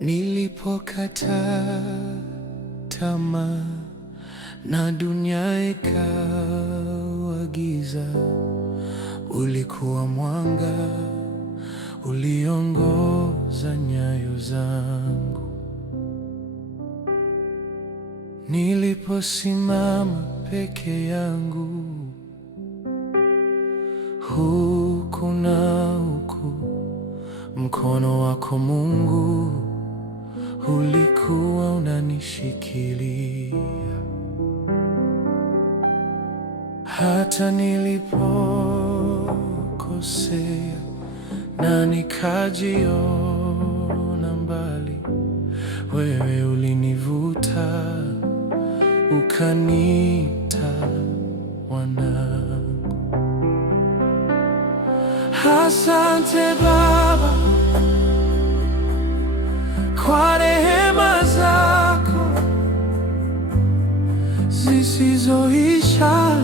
Nilipokata tamaa na dunia ikawa giza, ulikuwa mwanga uliongoza nyayo zangu. Niliposimama peke yangu, huku na huku, mkono wako Mungu ulikuwa unanishikilia. Hata nilipokosea na nikajiona mbali, wewe ulinivuta ukaniita wanangu. Asante Baba kwa rehema zako zisizoisha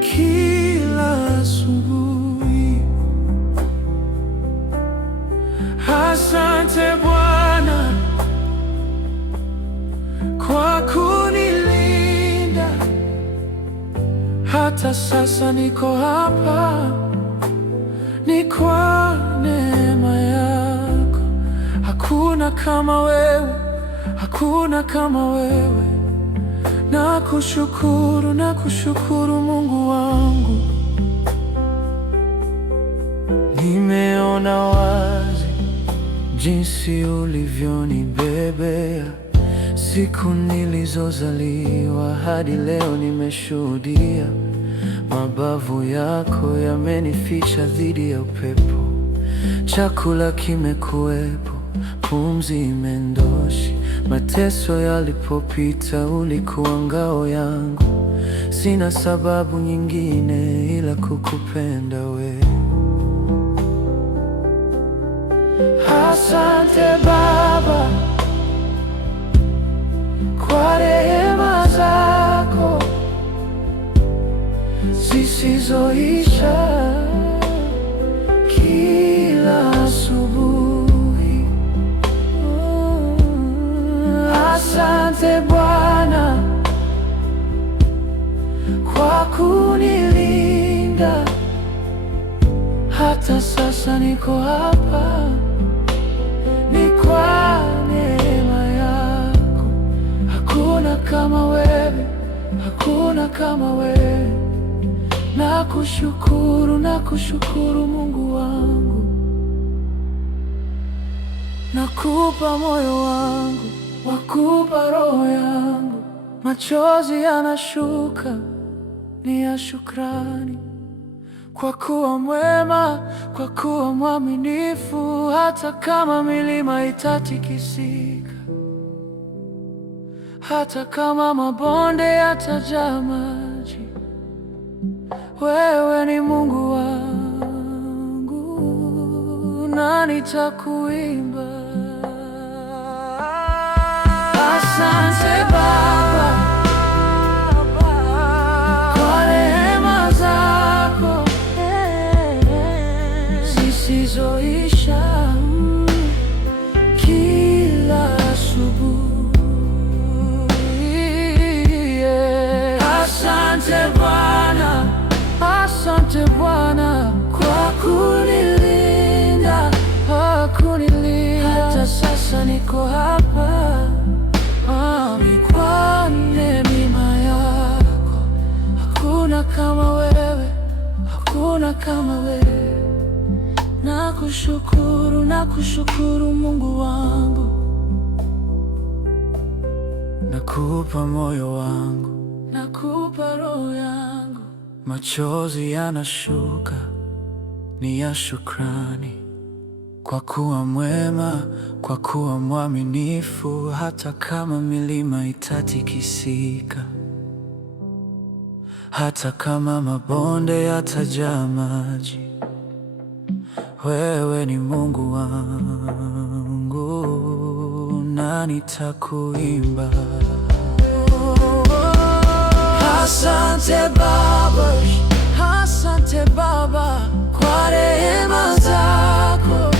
kila asubuhi. Asante Bwana kwa kunilinda, hata sasa niko hapa, ni kwa neema yako. Hakuna kama wewe, hakuna kama wewe. Nakushukuru, nakushukuru Mungu wangu. Nimeona wazi jinsi ulivyonibebea siku nilizozaliwa, hadi leo nimeshuhudia. Mabavu yako yamenificha dhidi ya upepo, chakula kimekuwepo, pumzi imendoshi. Mateso yalipopita ulikuwa ngao yangu, sina sababu nyingine ila kukupenda wewe. Asante Baba kwa rehema zako zisizoisha kila asubuhi. Asante Bwana kwa kunilinda, hata sasa niko hapa, ni kwa neema yako. Hakuna kama wewe, hakuna kama wewe. Nakushukuru, nakushukuru Mungu wangu. Nakupa moyo wangu, wakupa roho yangu. Machozi yanashuka, ni ya shukrani. Kwa kuwa mwema, kwa kuwa mwaminifu, hata kama milima itatikisika, hata kama mabonde yatajaa maji, wewe ni Mungu wangu na nitakuimba. Asante Baba kwa rehema zako zisizoisha kila asubuhi. Asante Bwana, asante Bwana kwa kunilinda, hata sasa niko hapa, ni kwa neema yako. Hakuna kama wewe, hakuna kama wewe. Nakushukuru, nakushukuru Mungu wangu. Nakupa moyo wangu, nakupa roho yangu. Machozi yanashuka, ni ya shukrani. Kwa kuwa mwema, kwa kuwa mwaminifu, hata kama milima itatikisika, hata kama mabonde yatajaa maji, wewe ni Mungu wangu na nitakuimba. Asante Baba, asante Baba kwa rehema zako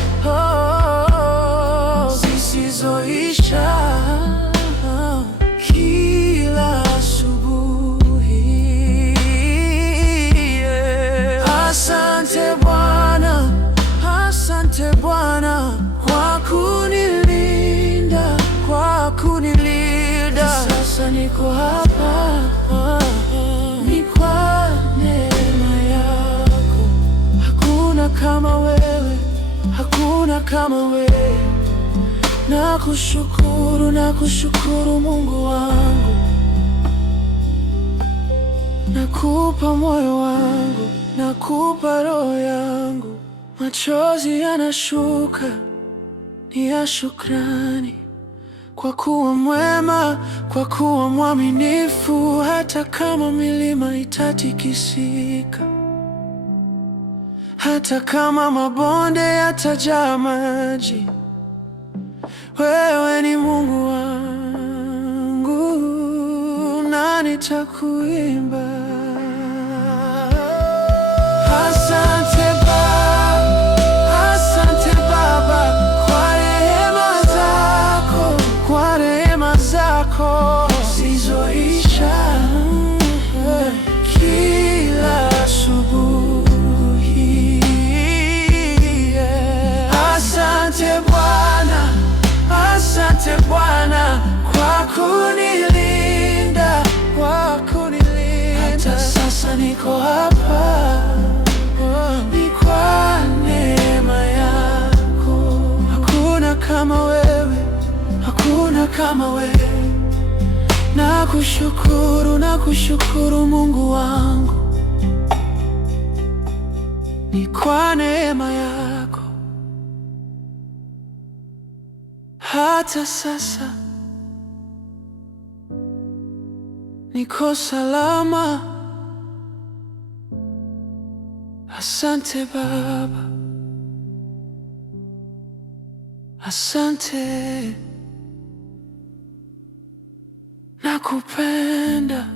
niko hapa, ni kwa neema yako. Hakuna kama wewe, hakuna kama wewe. Nakushukuru, nakushukuru Mungu wangu. Nakupa moyo wangu, nakupa roho yangu. Machozi yanashuka, ni ya shukrani, kwa kuwa mwema, kwa kuwa mwaminifu. Hata kama milima itatikisika, hata kama mabonde yatajaa maji, wewe ni Mungu wangu na nitakuimba. Asante Baba, asante Baba, kwa rehema zako, kwa rehema zako zisizoisha. Kila asubuhi. Asante Bwana, asante Bwana, kwa kunilinda, kwa kunilinda. Hata sasa niko hapa, ni kwa neema yako. Hakuna kama wewe, hakuna kama wewe. Nakushukuru, nakushukuru Mungu wangu, ni kwa neema yako. Hata sasa niko salama. Asante Baba, asante, nakupenda.